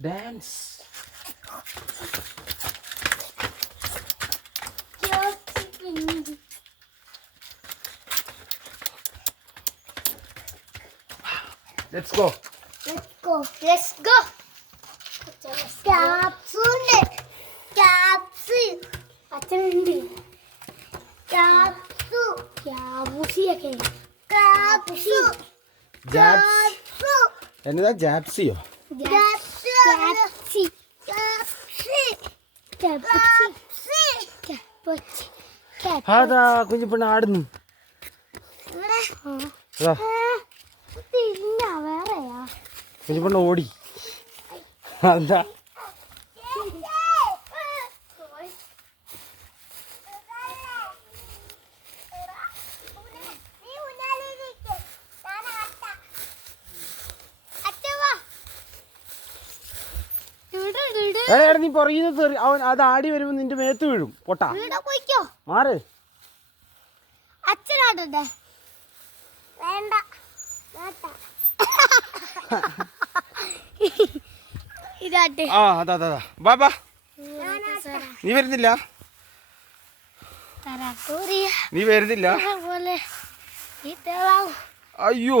Dance. Let's go. Let's go. Let's go. Capsule. Capsule. അച്ഛനുണ്ട്. Capsule. ക്യാബുസിയൊക്കെ. Capsule. Jabs. എന്നതാ ജാബ്സിയോ? Capsule. അതാ കുഞ്ഞു പെണ്ണ് ആടുന്നു. വേറെയാ കുഞ്ഞു പെണ്ണ് ഓടി. എന്താ എടാ നീ പുറകിന്ന് അവൻ അത് ആടി വരുമ്പോ നിന്റെ മേത്ത് വീഴും. പൊട്ടാ മാറ്. അച്ഛനാട്ടെ വേണ്ട ഇതാട്ടെ. ആ അതാ അതാ ബാബാ നീ വരുന്നില്ല. നീ വരുന്നില്ല. അയ്യോ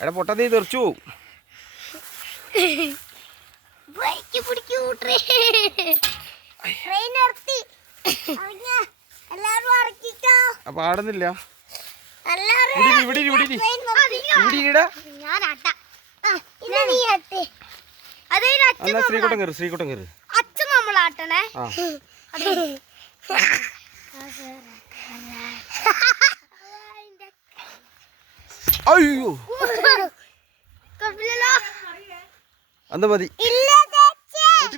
എടാ പൊട്ട നീ തെറിച്ചു പോവും. അപ്പൊ ആടുന്നില്ല. ഇവിടെ ശ്രീകുട്ടം കയറി. ശ്രീകുട്ടം കയറി. അച്ഛൻ നമ്മളാട്ടണേ. അയ്യോ എന്താ മതി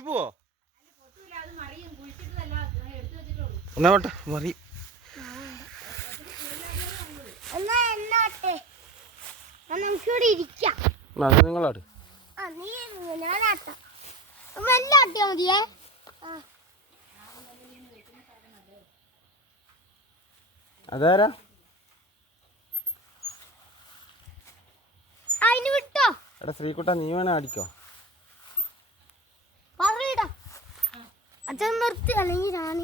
പോവോ എന്നാ വേട്ടെ മതി. നമുക്കിവിടെ ഇരിക്കാം. അത് നിങ്ങളാട്. ആട്ടിയാ മതിയേ. അതാരാ? അതിന് വിട്ടോ. എടാ ശ്രീകുട്ട നീ വേണേ അടിക്കോ. പറയടാ അച്ഛൻ നിർത്തി അല്ലെങ്കിൽ ഞാൻ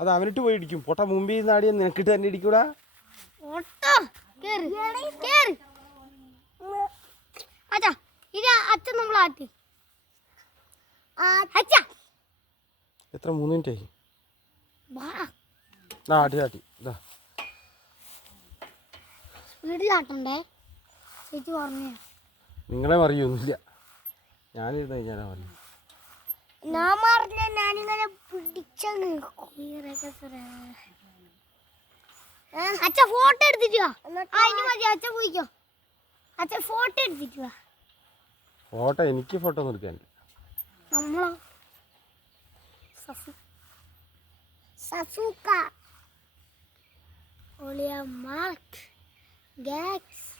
അത് അവനിട്ട് പോയി ഇടിക്കും. പൊട്ട മുമ്പിൽ നിന്ന് ആടിയ നിനക്കിട്ട് തന്നെ ഇടിക്കൂടാ. അച്ഛാ ഇനി അച്ഛൻ നമ്മളാട്ടി. അച്ഛാ എത്ര 3 മിനിറ്റ് ആയി. ആട്ടി ആട്ടി ഇതാ വീട്ടിലാട്ടണ്ടേ ചേച്ചി പറഞ്ഞ. നിങ്ങളെ അറിയൊന്നുമില്ല. ഞാനിരുന്ന് കഴിഞ്ഞാലാ പറഞ്ഞു. ഞാൻ പറഞ്ഞ ഞാനിങ്ങനെ പിടിച്ച അച്ഛ ഫോട്ടോ എടുത്തിട്ട് വാ. അതിന് മതി അച്ഛൻ പോയിക്കോ. അച്ഛൻ ഫോട്ടോ എടുത്തിട്ട് വാ. ഫോട്ടോ എനിക്ക് ഫോട്ടോ ഒന്നും എടുക്കാൻ നമ്മളോ സസുക ഒളിയ മാർക്ക് ഗാക്സ്